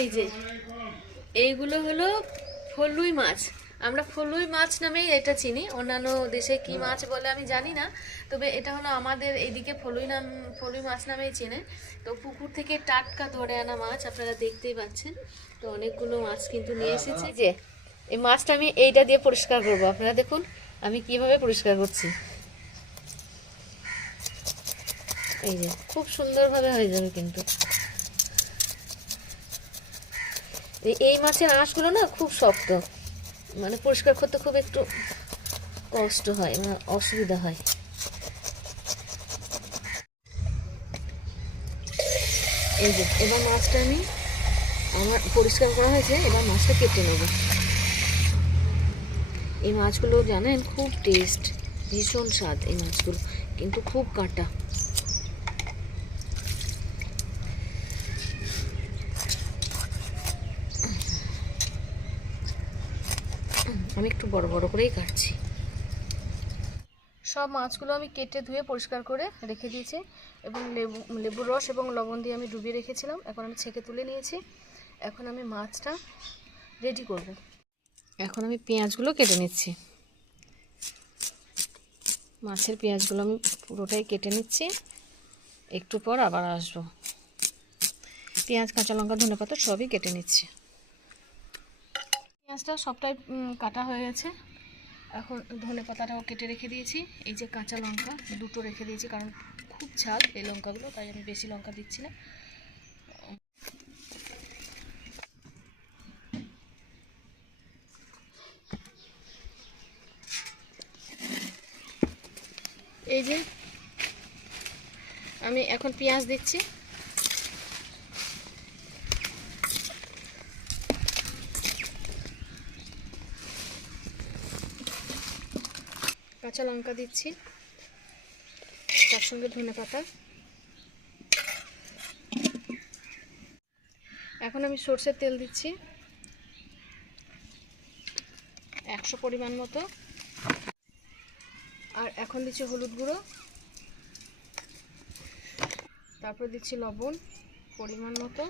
এই যে এইগুলো হলো ফলুই মাছ। আমরা ফলুই মাছ নামেই এটা চিনি, অন্যান্য দেশে কি মাছ বলে আমি জানি না, তবে এটা হলো আমাদের এইদিকে ফলুই মাছ নামেই চেনে। তো পুকুর থেকে টাটকা ধরে আনা মাছ, আপনারা দেখতেই পাচ্ছেন। তো অনেকগুলো মাছ কিন্তু নিয়ে এসেছি। যে এই মাছটা আমি এইটা দিয়ে পরিষ্কার করব, আপনারা দেখুন আমি কিভাবে পরিষ্কার করছি। এই যে খুব সুন্দরভাবে হয়ে যাবে কিন্তু। এই মাছের আঁশগুলো না খুব শক্ত, মানে পরিষ্কার করতে খুব একটু কষ্ট হয়, মানে অসুবিধা হয়। এই যে এবার মাছটা আমার পরিষ্কার করা হয়েছে, এবার মাছটা কেটে নেব। এই মাছগুলো জানেন খুব টেস্ট, ভীষণ স্বাদ এই মাছগুলো, কিন্তু খুব কাঁটা। আমি একটু বড় বড় করেই কাটছি। সব মাছগুলো আমি কেটে ধুয়ে পরিষ্কার করে রেখে দিয়েছি, এবং লেবুর রস এবং লবণ দিয়ে আমি ডুবিয়ে রেখেছিলাম। এখন আমি ছেঁকে তুলে নিয়েছি। এখন আমি মাছটা রেডি করব। এখন আমি পেঁয়াজগুলো কেটে নিচ্ছি। মাছের পেঁয়াজগুলো আমি পুরোটাই কেটে নিচ্ছি, একটু পর আবার আসবো। পেঁয়াজ, কাঁচা লঙ্কা, ধনেপাতা সবই কেটে নিচ্ছি। পেঁয়াজটা সবটাই কাটা হয়ে গেছে। এখন ধনেপাতাটাও কেটে রেখে দিয়েছি। এই যে কাঁচা লঙ্কা দুটো রেখে দিয়েছি, কারণ খুব ঝাল এই লঙ্কাগুলো, তাই আমি বেশি লঙ্কা দিচ্ছি না। এই যে আমি এখন পেঁয়াজ দিচ্ছি। কাঁচা লঙ্কা দিচ্ছি, তার সঙ্গে ধনেপাতা। এখন আমি সরষের তেল দিচ্ছি 100 পরিমাণ মতো। আর এখন দিচ্ছি হলুদ গুঁড়ো, তারপর দিচ্ছি লবণ পরিমাণ মতো।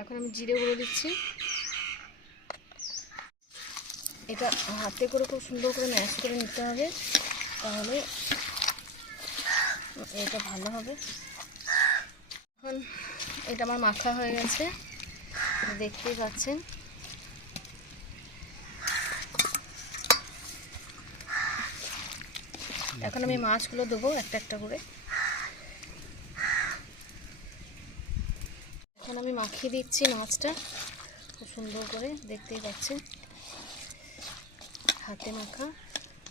এখন আমি জিরে গুঁড়ো দিচ্ছি। এটা হাতে করে খুব সুন্দর করে ম্যাশ করে নিতে হবে, তাহলে এটা ভালো হবে। এখন এটা আমার মাখা হয়ে গেছে, দেখতেই পাচ্ছেন। এখন আমি মাছগুলো দেবো একটা একটা করে। এখন আমি মাখিয়ে দিচ্ছি মাছটা খুব সুন্দর করে, দেখতেই পাচ্ছেন। হাতে মাখা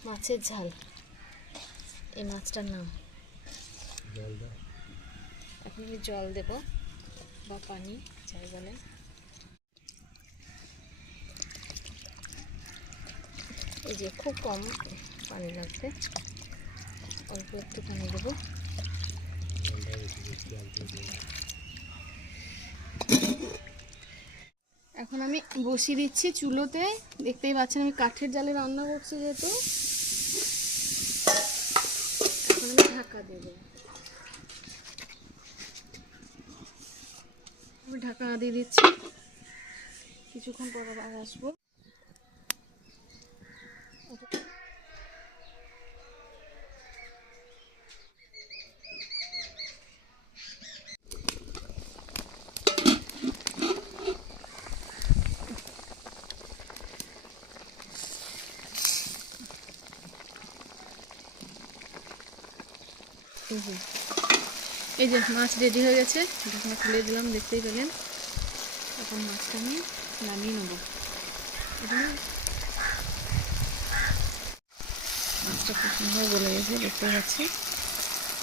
মাছের ঝাল এই মাছটার নাম। এখন আমি জল দেব বা পানি যাই বলেন। এই যে খুব কম পানি লাগবে, অল্প একটু পানি দেবো। এখন আমি বসিয়ে দিচ্ছি চুলোতে। দেখতেই পাচ্ছেন আমি কাঠের জালে রান্না করছি যেহেতু। এখন আমি ঢাকা দেবো। আমি ঢাকা দিয়ে দিচ্ছি, কিছুক্ষণ পর আবার আসবো। এই যে মাছ রেডি হয়ে গেছে, ঢাকনা খুলে দিলাম, দেখতেই পেলেন। এখন মাছটা আমি নামিয়ে নেব। মাছটা খুব সুন্দর গলে গেছে, দেখতে পাচ্ছি।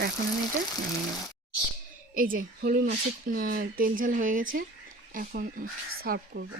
এখন আমি এটা নামিয়ে নেব। এই যে হলুদ মাছের তেল ঝাল হয়ে গেছে, এখন সার্ভ করব।